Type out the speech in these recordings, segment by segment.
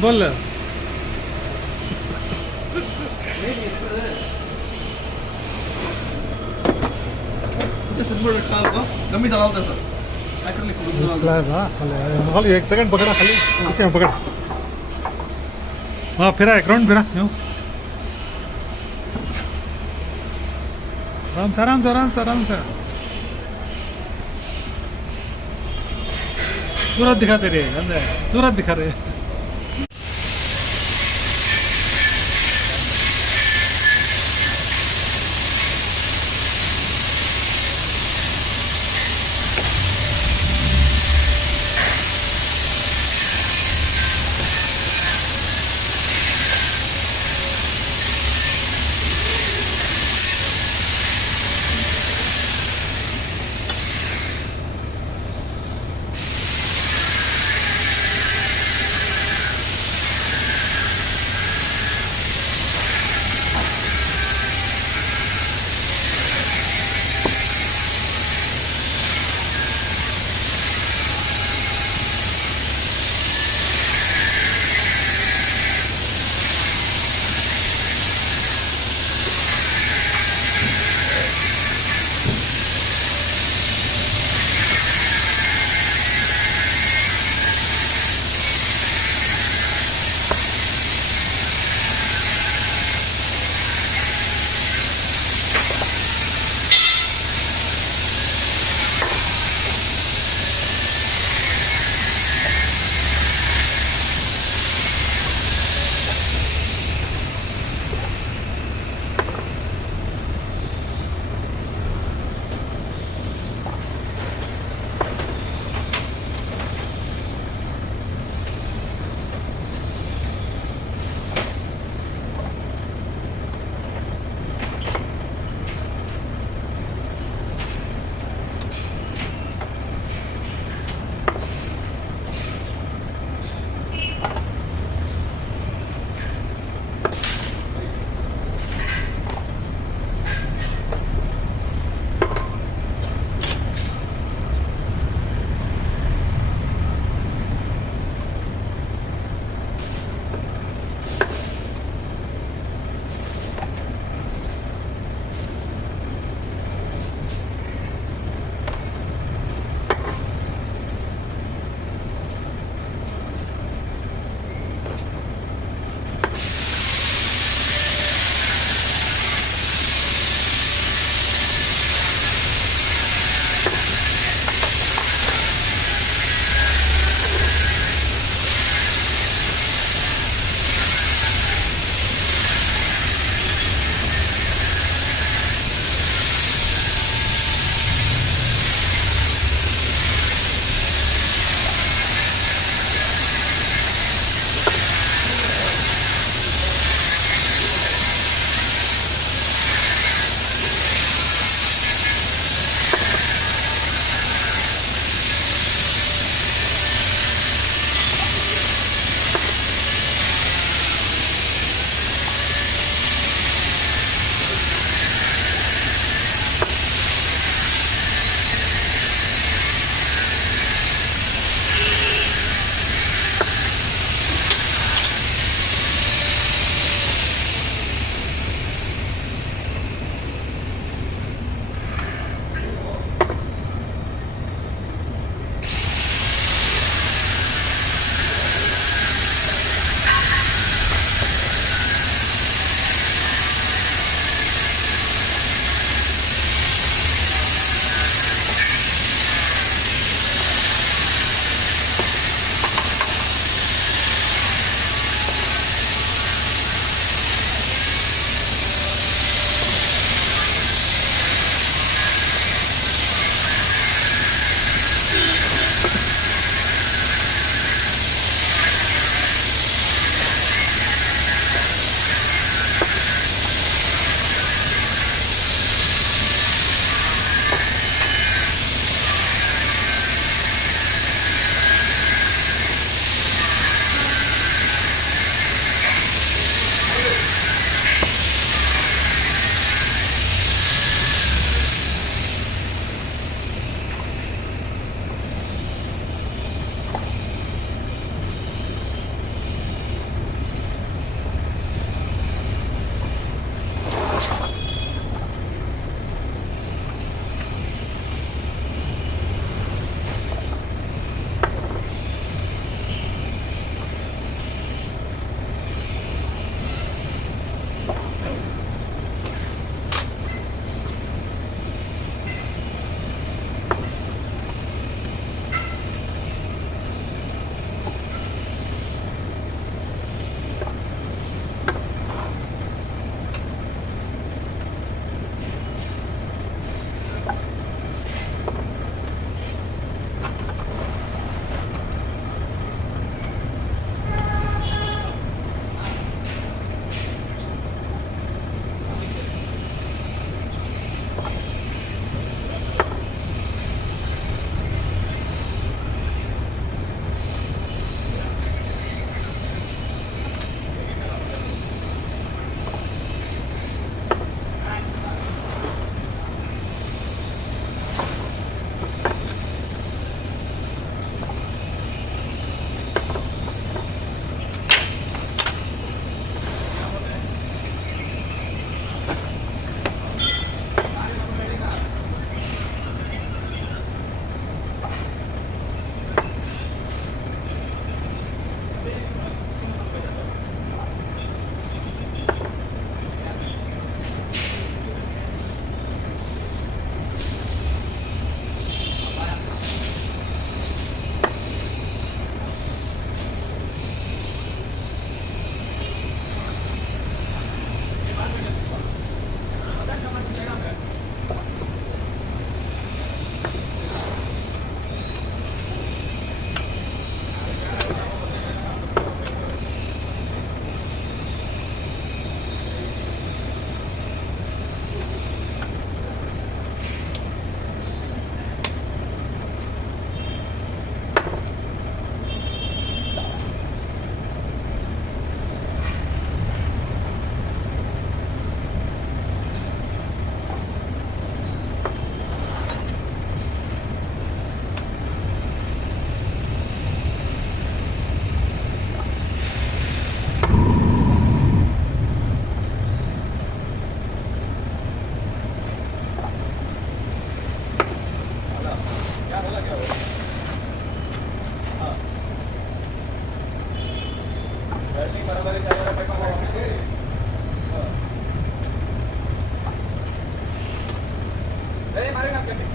बोल कमी डाला होता सर एक्रिलिक खाली एक सेकंड पकड़ा खाली ओके पकड़ हाँ फिरा एक राउंड फिरा आराम से आराम से आराम से आराम से सूरत दिखाते रहे अंदर सूरत दिखा रहे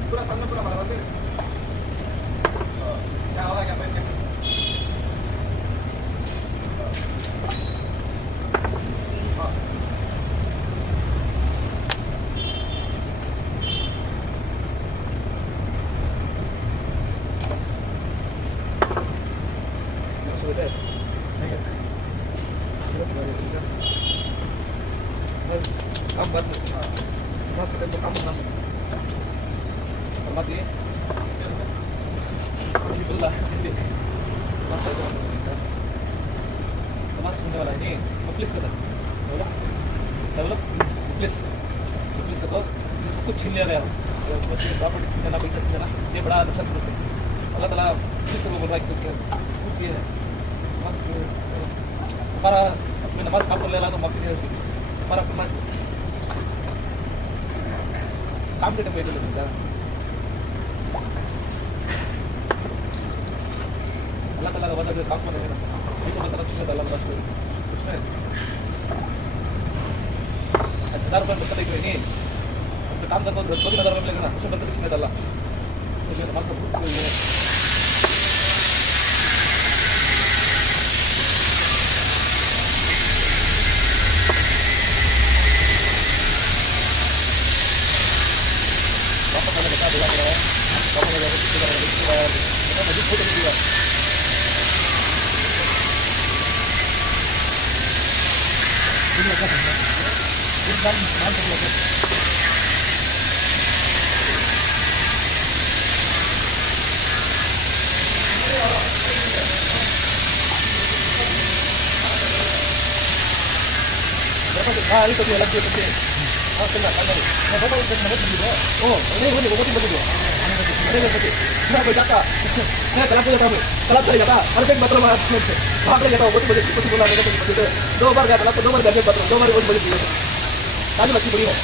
पूरा सामने पूरा हमारा बंद क्या होगा क्या पे काम बंद बस करें तो काम बंद और मत ये बोला बस सुनने वाला नहीं प्लीज करता बोला बोला प्लीज करता जो सब कुछ छीन लिया गया प्रॉपर्टी छीन लेना पैसा छीन लेना ये बड़ा नुकसान समझते हैं अल्लाह ताला प्लीज को बोल रहा है कि ये है हमारा मैं नमाज काम कर ले रहा तो माफी नहीं है उसकी हमारा अपना काम के टाइम वेट लगता है अल्लाह ताला का वादा जो काम करने का ऐसे बता रहा है अल्लाह बस उसमें 1000 रुपये बता देंगे नहीं अपने काम करने को 2000 रुपये मिलेगा ना उसमें बता किसी में डाला मुझे नमाज का बहुत हाँ ये तो अलग से हाँ चल रहा है मैं बहुत बहुत बंदी ओ नहीं वो बहुत बंदी अरे बंदी मैं कोई जाता मैं कला जाता हूँ कला चले जाता हर एक मतलब भाग ले जाता हूँ बहुत बड़ी कुछ बोला नहीं तो 2 बार गया कला तो 2 बार गया बात 2 बार बहुत बड़ी चीज है काली बच्ची बड़ी है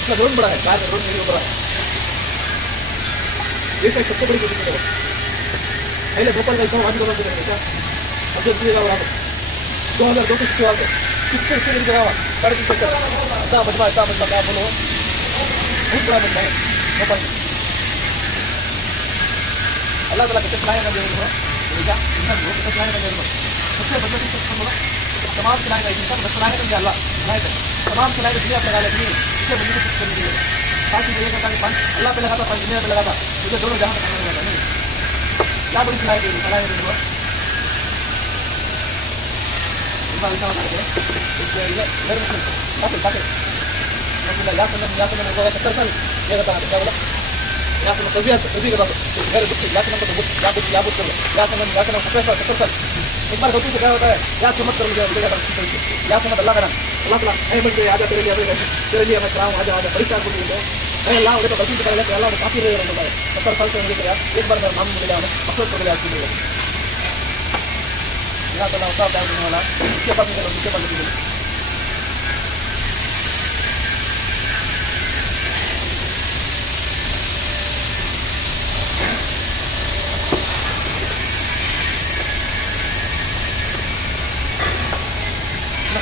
इसका रोड बड़ा है कार रोड नहीं बड़ा ये सबसे बड़ी चीज है पहले भोपाल का इसमें वादी करना चाहिए अब जो दिएगा वहाँ 2002 के बाद किससे इसके जगह बड़ी चीज है बजवा क्या बोलो बहुत बड़ा बंदा है भोपाल अल्लाह ताला कितने चलाएगा जरूर क्या इतना लोग कितने चलाएगा जरूर सबसे बड़ा चीज बोला तमाम चलाएगा इंसान बस चलाएगा तो अल्लाह चलाएगा तमाम चलाएगा दुनिया लगा लेती है इससे मुझे कुछ करने के लिए ताकि ये कहता है अल्लाह पे लगाता दुनिया पे लगाता मुझे दोनों जहां पे करने लगा नहीं क्या बड़ी चलाएगा चलाएगा जरूर इतना होता है इसलिए ये मेरे में काफी मतलब या समय को 70 साल ये कहता है क्या बोला या समय कभी का घर बुक या समय तो बुक या बुक कर लो या समय 70 साल एक बार गलती से क्या होता है या समझ कर लिया या समय अल्लाह का नाम अल्लाह ताला ऐ बंदे आजा तेरे लिए मैं कराऊं आजा परेशान को दिए अरे अल्लाह मुझे तो गलती से कर लिया अल्लाह ने काफी रहे होता है 70 साल से मुझे किया एक बार मेरा नाम मिल गया अफसोस कर लिया आपके लिए या ताला होता है वाला इसके बाद निकलो इसके बाद निकलो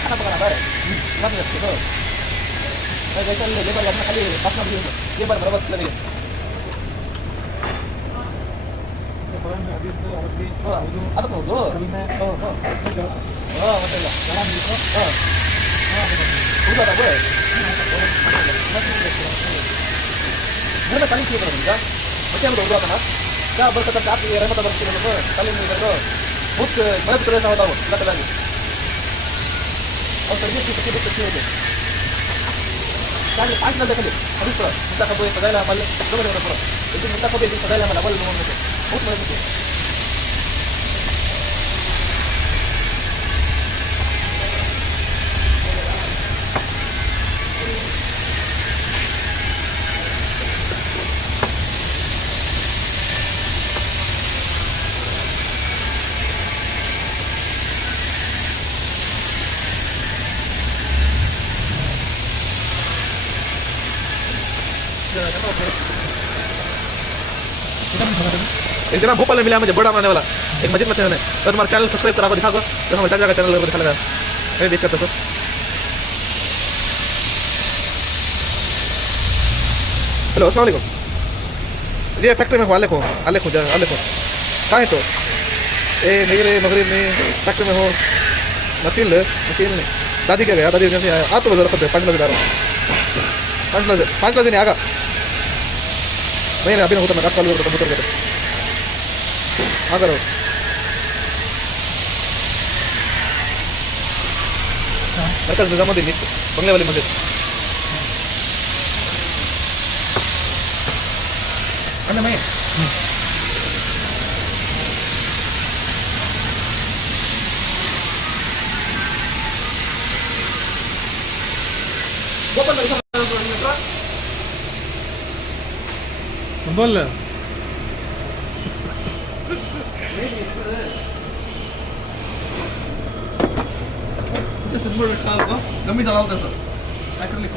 खाना पकाना है ना तो जैसे लेबर लगना खाली पासना भी ये बार बराबर लगेगा आता तो दो हां मतलब बड़ा मिलको हां उधर आ गए घर में पानी क्यों कर रहा है बच्चे लोग उधर था क्या बरकत आप ये रहमत बरकत के लोग कल में इधर बहुत मदद कर रहा होता हूं अल्लाह ताला और तरबियत की सबसे अच्छी होती है क्या 5 साल देखले अभी पर मुद्दा का बोए पदाला अमल दो बड़े पर लेकिन मुद्दा को भी पदाला अमल अमल में बहुत मदद होती है एक जना भोपाल में मिला मुझे बड़ा बनाने वाला एक मस्जिद में थे तो तुम्हारा चैनल सब्सक्राइब करा दिखा दो तो हमें जगह चैनल दिखा लगा मैं देख करता सर हेलो अस्सलाम वालेकुम ये फैक्ट्री में हो आलेखो आलेखो जा आलेखो कहाँ है तो ए मेरे मगरब में फैक्ट्री में हो मशीन में दादी क्या गया दादी कैसे आया आ तो जरा 5 लाख दे रहा हूँ 5 लाख नहीं आगा नहीं अभी ना होता मैं चालू करता कंप्यूटर के हाँ करो मरकज निजामुद्दीन बंगले वाली मस्जिद अन्य मैं बोल कमी डालता सर एक्रिलिक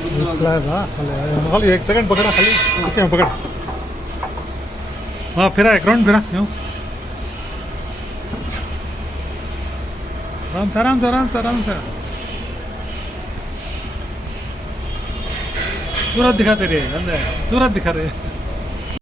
खाली 1 सेकंड पकड़ा खाली ओके पकड़ हाँ फिरा एक राउंड फिरा यूँ आराम से सूरत दिखाते रहे सूरत दिखा रहे